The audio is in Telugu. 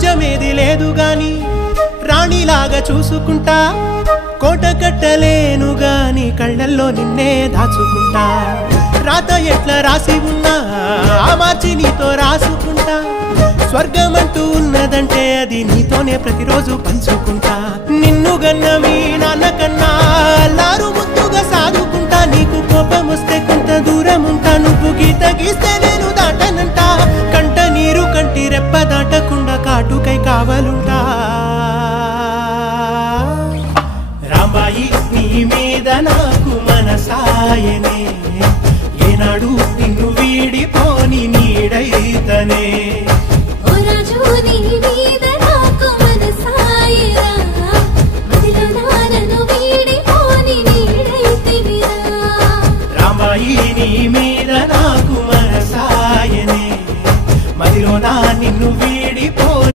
రాజ్యమేది లేదు గాని రాణిలాగా చూసుకుంటా కోట కట్టలేను గాని కళ్ళల్లో నిన్నే దాచుకుంటా రాత ఎట్లా రాసి ఉన్నా ఆ మార్చి నీతో రాసుకుంటా స్వర్గమంటూ ఉన్నదంటే అది నీతోనే ప్రతిరోజు పంచుకుంటా నిన్ను గన్న మీ నాన్నకన్నా అల్లారు ముద్దుగా సాదుకుంటా నీకు కోపం వస్తే కొంత దూరం ఉంటా నువ్వు గీత గీస్తే నేను దాటనంటా కంట నీరు కంటి రెప్ప దాటకుండా కాటుకై కావలుంటా రాంబాయి నీ మీద నాకు మనసాయనే